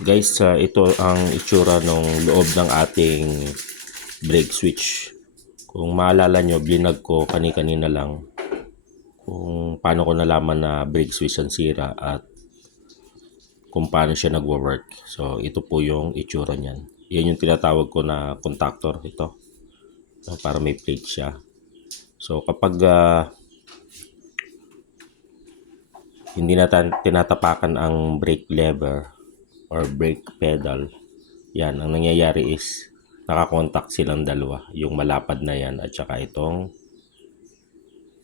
Guys, ito ang itsura ng loob ng ating brake switch. Kung maalala nyo, blinag ko kani-kanina lang kung paano ko nalaman na brake switch ang sira at kung paano siya nagwo-work. So, ito po yung itsura niyan. Yan yung tinatawag ko na contactor ito. So, para may plate siya. So, kapag hindi natin tinatapakan ang brake lever or brake pedal, yan, ang nangyayari is nakakontak silang dalawa, yung malapad na yan at saka itong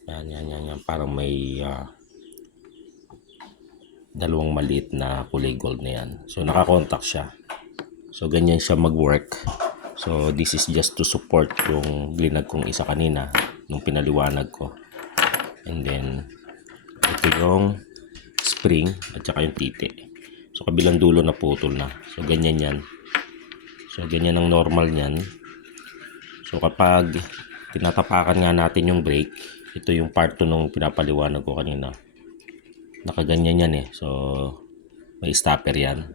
yan, parang may dalawang maliit na kulay gold na yan. So nakakontak siya, so ganyan siya mag-work. So this is just to support yung blinag kong isa kanina nung pinaliwanag ko. And then ito yung spring at saka yung titi. So kabilang dulo na putol na. So ganyan yan. So ganyan ang normal niyan. So kapag tinatapakan nga natin yung brake, ito yung part 2 nung pinapaliwanag ko kanina. Nakaganyan yan eh. So may stopper yan.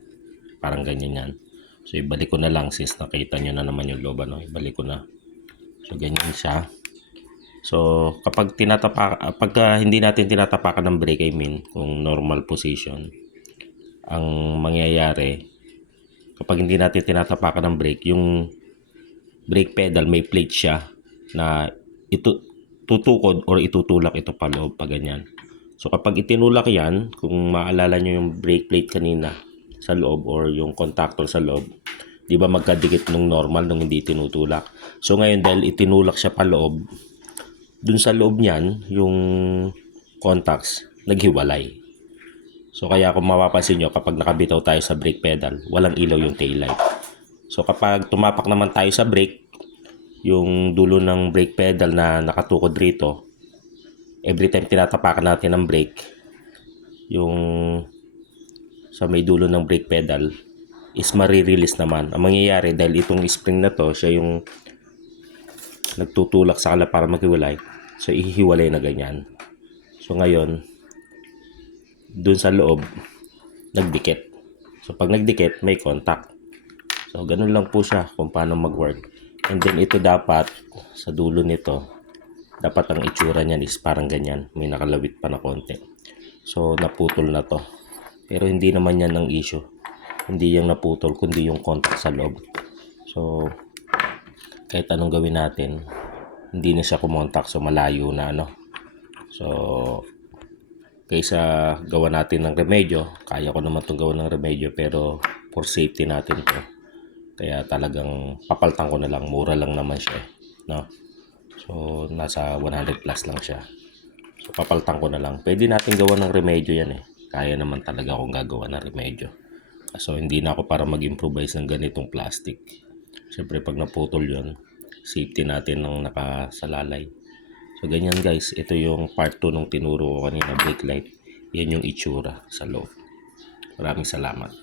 Parang ganyan yan. So ibalik ko na lang since nakita nyo na naman yung loob, ano? Ibalik ko na. So ganyan siya. So kapag hindi natin tinatapakan ng brake, I mean kung normal position, ang mangyayari kapag hindi natin tinatapakan ng brake, yung brake pedal may plate siya na tutukod or itutulak ito pa loob pa ganyan. So kapag itinulak yan, kung maalala nyo yung brake plate kanina sa loob or yung contactor sa loob, di ba magkadikit nung normal nung hindi tinutulak. So ngayon dahil itinulak siya pa loob, dun sa loob niyan yung contacts naghiwalay. So kaya kung mapapansin nyo, kapag nakabitaw tayo sa brake pedal, walang ilaw yung tail light. So kapag tumapak naman tayo sa brake, yung dulo ng brake pedal na nakatukod rito, every time tinatapakan natin ng brake, yung sa may dulo ng brake pedal is marirelease naman. Ang mangyayari dahil itong spring na to, siya yung nagtutulak sa kanila para maghiwalay. So ihiwalay na ganyan. So ngayon, dun sa loob, nagdikit. So pag nagdikit, may contact. So ganun lang po siya kung paano mag-work. And then ito dapat, sa dulo nito, dapat ang itsura niyan is parang ganyan. May nakalawit pa na konti. So naputol na to. Pero hindi naman yan ang issue. Hindi yung naputol, kundi yung contact sa loob. So kahit anong gawin natin, hindi na siya kumontak. So malayo na, ano. So kaysa gawa natin ng remedyo, kaya ko naman itong gawa ng remedyo, pero for safety natin to. Kaya talagang papaltan ko na lang. Mura lang naman siya, no? So nasa 100 plus lang siya. So papaltan ko na lang. Pwede natin gawa ng remedyo yan eh. Kaya naman talaga akong gagawa ng remedyo. So hindi na ako para mag-improvise ng ganitong plastic. Siyempre pag naputol yon, safety natin ng nakasalalay. So ganyan guys, ito yung part 2 nung tinuro ko kanina, brake light. Yan yung itsura sa loob. Maraming salamat.